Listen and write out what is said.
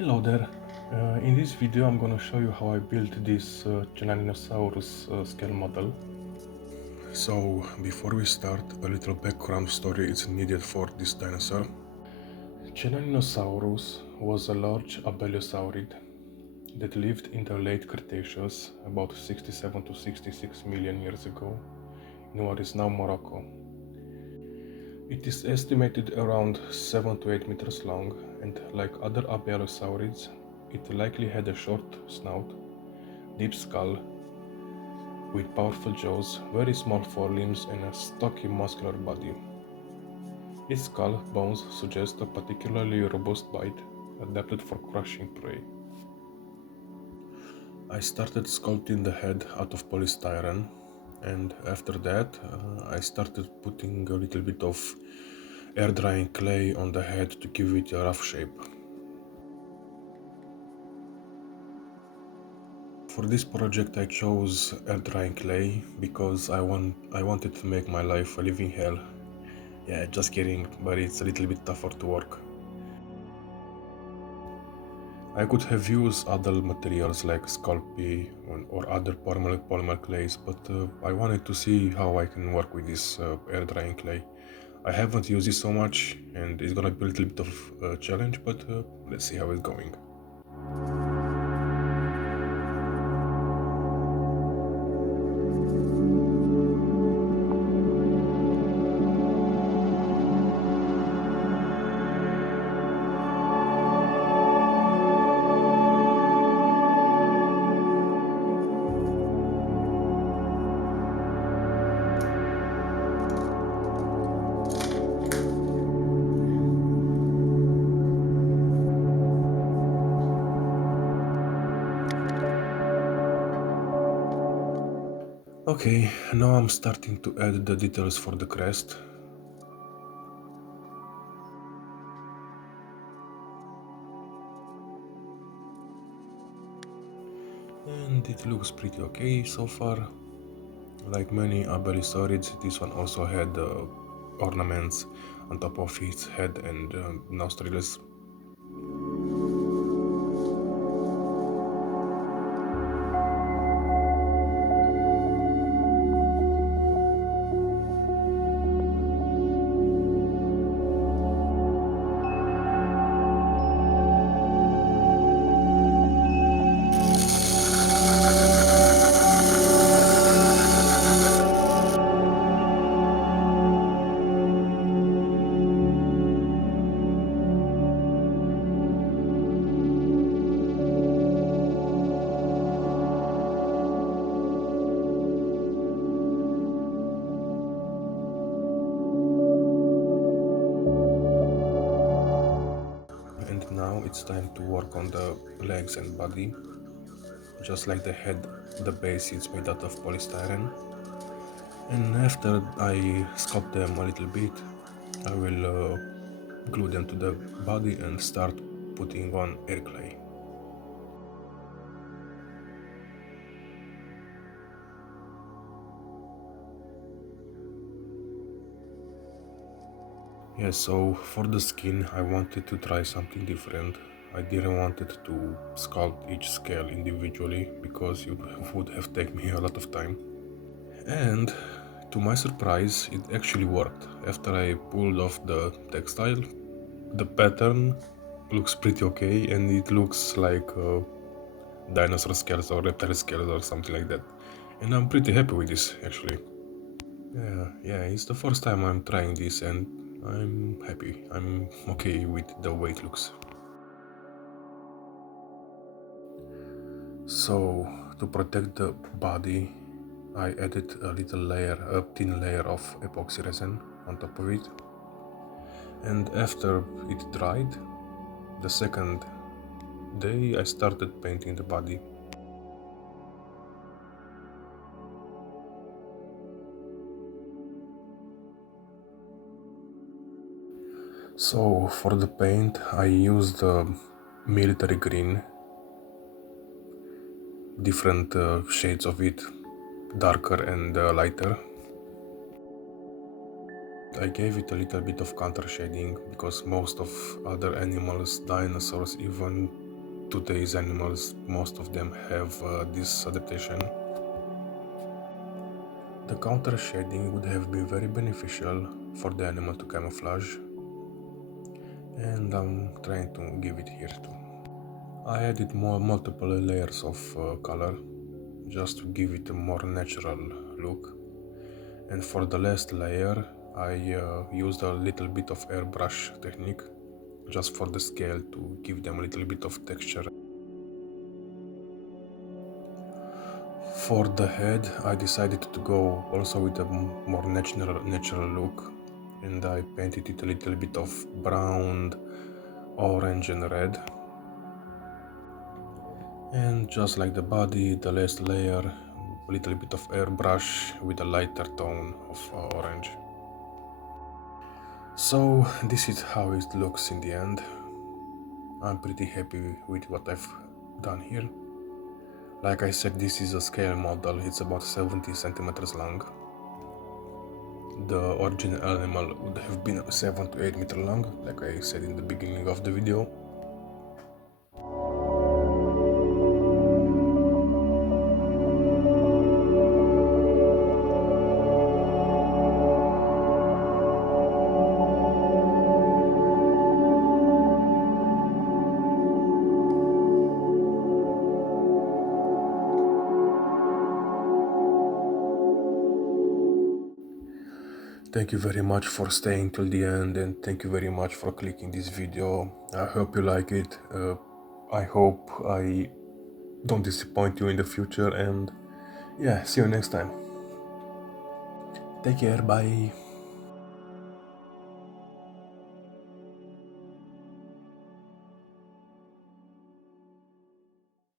Hello there. In this video I'm gonna show you how I built this Chenanisaurus scale model. So before we start, a little background story is needed for this dinosaur. Chenanisaurus was a large Abelisauride that lived in the late Cretaceous about 67 to 66 million years ago in what is now Morocco. It is estimated around 7 to 8 meters long, and like other Abelisaurids, it likely had a short snout, deep skull, with powerful jaws, very small forelimbs, and a stocky muscular body. Its skull bones suggest a particularly robust bite, adapted for crushing prey. I started sculpting the head out of polystyrene, and after that I started putting a little bit of air drying clay on the head to give it a rough shape. For this project I chose air drying clay because I wanted to make my life a living hell. Yeah, just kidding, but it's a little bit tougher to work. I could have used other materials like Sculpey or other polymer clays, but I wanted to see how I can work with this air drying clay. I haven't used it so much and it's gonna be a little bit of a challenge, but let's see how it's going. Okay, now I'm starting to add the details for the crest. And it looks pretty okay so far. Like many Abelisaurids, this one also had ornaments on top of its head and nostrils. And now it's time to work on the legs and body. Just like the head, the base is made out of polystyrene. And after I sculpt them a little bit, I will glue them to the body and start putting on air clay. Yeah, so for the skin I wanted to try something different. I didn't want it to sculpt each scale individually because it would have taken me a lot of time. And to my surprise, it actually worked. After I pulled off the textile, the pattern looks pretty okay and it looks like dinosaur scales or reptile scales or something like that. And I'm pretty happy with this actually. Yeah, it's the first time I'm trying this and I'm happy. I'm okay with the way it looks. So to protect the body, I added a thin layer of epoxy resin on top of it. And after it dried, the second day I started painting the body. So for the paint I used military green, different shades of it, darker and lighter. I gave it a little bit of counter shading because most of other animals, dinosaurs, even today's animals, most of them have this adaptation. The counter shading would have been very beneficial for the animal to camouflage, and I'm trying to give it here too. I added multiple layers of color just to give it a more natural look, and for the last layer I used a little bit of airbrush technique just for the scale to give them a little bit of texture. For the head I decided to go also with a more natural look, and I painted it a little bit of brown, orange and red. And just like the body, the last layer, a little bit of airbrush with a lighter tone of orange. So this is how it looks in the end. I'm pretty happy with what I've done here. Like I said, this is a scale model, it's about 70 centimeters long. The original animal would have been 7 to 8 meters long, like I said in the beginning of the video. Thank you very much for staying till the end, and thank you very much for clicking this video. I hope you like it. I hope I don't disappoint you in the future, and yeah, see you next time. Take care, bye.